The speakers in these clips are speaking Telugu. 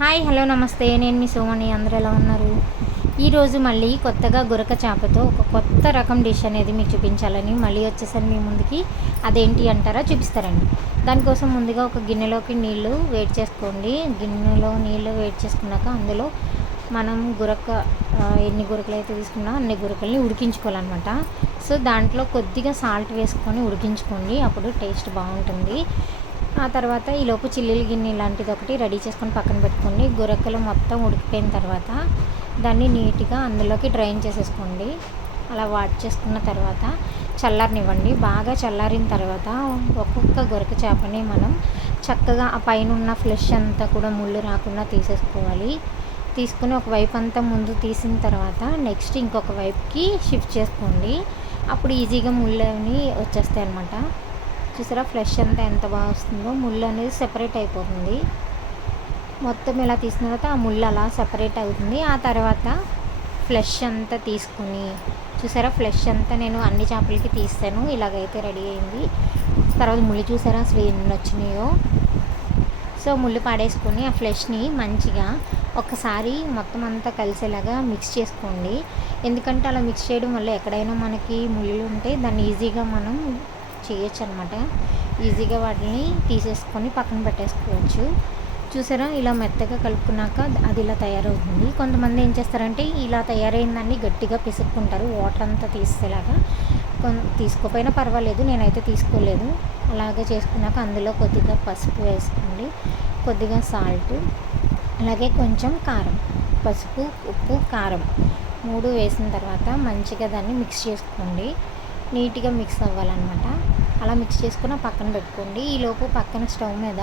హాయ్ హలో నమస్తే. నేను మీ సోమని అందరూ ఎలా ఉన్నారు? ఈరోజు మళ్ళీ కొత్తగా గురక చేపతో ఒక కొత్త రకం డిష్ అనేది మీకు చూపించాలని మళ్ళీ వచ్చేసరి మీ ముందుకి అదేంటి అంటారా చూపిస్తారండి. దానికోసం ముందుగా ఒక గిన్నెలోకి నీళ్ళు వేడి చేసుకోండి. గిన్నెలో నీళ్ళు వేడి చేసుకున్నాక అందులో మనం గురక ఎన్ని గురకలు అయితే తీసుకున్నా అన్ని గురకల్ని ఉడికించుకోవాలన్నమాట. సో దాంట్లో కొద్దిగా సాల్ట్ వేసుకొని ఉడికించుకోండి. అప్పుడు టేస్ట్ బాగుంటుంది. ఆ తర్వాత ఈలోపు చిల్లీలు గిన్నె లాంటిది ఒకటి రెడీ చేసుకొని పక్కన పెట్టుకోండి. గురకలు మొత్తం ఉడికిపోయిన తర్వాత దాన్ని నీట్గా అందులోకి డ్రైన్ చేసేసుకోండి. అలా వాట్ చేసుకున్న తర్వాత చల్లారనివ్వండి. బాగా చల్లారిన తర్వాత ఒక్కొక్క గొరక చేపని మనం చక్కగా ఆ పైన ఉన్న ఫ్లెష్ అంతా కూడా ముళ్ళు రాకుండా తీసేసుకోవాలి. తీసుకుని ఒక వైపు అంతా ముందు తీసిన తర్వాత నెక్స్ట్ ఇంకొక వైపుకి షిఫ్ట్ చేసుకోండి. అప్పుడు ఈజీగా ముళ్ళని వచ్చేస్తాయి అన్నమాట చూసారా? ఫ్లెష్ అంతా ఎంత బాగా వస్తుందో. ముళ్ళు అనేది సెపరేట్ అయిపోతుంది. మొత్తం ఇలా తీసిన తర్వాత ఆ ముళ్ళు అలా సెపరేట్ అవుతుంది. ఆ తర్వాత ఫ్లెష్ అంతా తీసుకుని చూసారా? ఫ్లెష్ అంతా నేను అన్ని చేపలకి తీస్తాను. ఇలాగైతే రెడీ అయింది. తర్వాత ముళ్ళు చూసారా? అసలు ఎన్ని వచ్చినాయో. సో ముళ్ళు పాడేసుకొని ఆ ఫ్లెష్ని మంచిగా ఒకసారి మొత్తం అంతా కలిసేలాగా మిక్స్ చేసుకోండి. ఎందుకంటే అలా మిక్స్ చేయడం వల్ల ఎక్కడైనా మనకి ముళ్ళు ఉంటే దాన్ని ఈజీగా మనం చేయొచ్చు అనమాట ఈజీగా వాటిని తీసేసుకొని పక్కన పెట్టేసుకోవచ్చు. చూసారా? ఇలా మెత్తగా కలుపుకున్నాక అది ఇలా తయారవుతుంది. కొంతమంది ఏం చేస్తారంటే ఇలా తయారైందాన్ని గట్టిగా పిసుక్కుంటారు. వాటర్ అంతా తీసేలాగా. తీసుకోపోయినా పర్వాలేదు. నేనైతే తీసుకోలేదు. అలాగే చేసుకున్నాక అందులో కొద్దిగా పసుపు వేసుకోండి. కొద్దిగా సాల్ట్. అలాగే కొంచెం కారం. పసుపు ఉప్పు కారం మూడు వేసిన తర్వాత మంచిగా దాన్ని మిక్స్ చేసుకోండి. నీట్గా మిక్స్ అవ్వాలన్నమాట. అలా మిక్స్ చేసుకున్న పక్కన పెట్టుకోండి. ఈలోపు పక్కన స్టవ్ మీద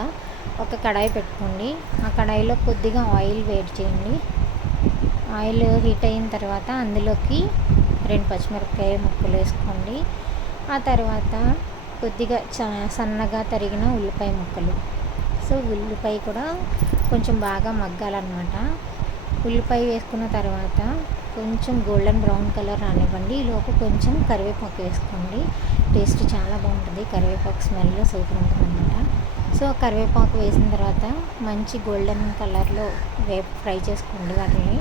ఒక కడాయి పెట్టుకోండి. ఆ కడాయిలో కొద్దిగా ఆయిల్ వేడి చేయండి. ఆయిల్ హీట్ అయిన తర్వాత అందులోకి రెండు పచ్చిమిరపకాయ ముక్కలు వేసుకోండి. ఆ తర్వాత కొద్దిగా చ- సన్నగా తరిగిన ఉల్లిపాయ ముక్కలు. సో ఉల్లిపాయ కూడా కొంచెం బాగా మగ్గాలన్నమాట. ఉల్లిపాయ వేసుకున్న తర్వాత కొంచెం గోల్డెన్ బ్రౌన్ కలర్ రానివ్వండి. ఈలోపు కొంచెం కరివేపాకు వేసుకోండి. టేస్ట్ చాలా బాగుంటుంది. కరివేపాకు స్మెల్ సూపర్ ఉంటుందన్నమాట. సో కరివేపాకు వేసిన తర్వాత మంచి గోల్డెన్ కలర్లో వేపు ఫ్రై చేసుకోండి వాటిని.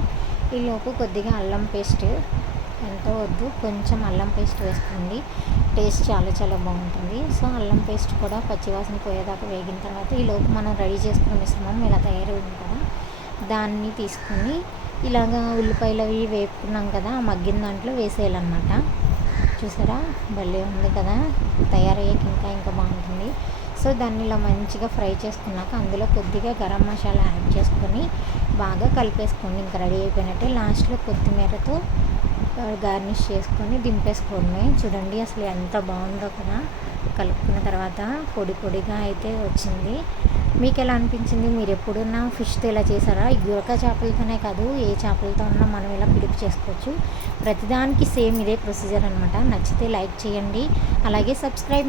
ఈలోపు కొద్దిగా అల్లం పేస్ట్ ఎంతో వద్దు కొంచెం అల్లం పేస్ట్ వేసుకోండి. టేస్ట్ చాలా చాలా బాగుంటుంది. సో అల్లం పేస్ట్ కూడా పచ్చివాసన పోయేదాకా వేగిన తర్వాత ఈలోపు మనం రెడీ చేసుకున్న మిశ్రమం ఇలా తయారు కదా దాన్ని తీసుకొని ఇలాగా ఉల్లిపాయలు అవి వేపుకున్నాం కదా ఆ మగ్గిన దాంట్లో వేసేయాలన్నమాట. చూసారా? భలే ఉంది కదా? తయారయ్యాక ఇంకా ఇంకా బాగుంటుంది. సో దాన్ని ఇలా మంచిగా ఫ్రై చేసుకున్నాక అందులో కొద్దిగా గరం మసాలా యాడ్ చేసుకొని బాగా కలిపేసుకోండి. ఇంకా రెడీ అయిపోయినట్టే లాస్ట్లో కొత్తిమీరతో గార్నిష్ చేసుకొని దింపేసుకోండి. చూడండి అసలు ఎంత బాగుందో కదా? కలుపుకున్న తర్వాత పొడి పొడిగా అయితే వచ్చింది. మీకు ఎలా అనిపించింది? మీరు ఎప్పుడన్నా ఫిష్తో ఇలా చేశారా? ఈ చేపలతోనే కాదు ఏ చేపలతో ఉన్నా మనం ఇలా పిలుపు చేసుకోవచ్చు. ప్రతిదానికి సేమ్ ఇదే ప్రొసీజర్ అనమాట నచ్చితే లైక్ చేయండి. అలాగే సబ్స్క్రైబ్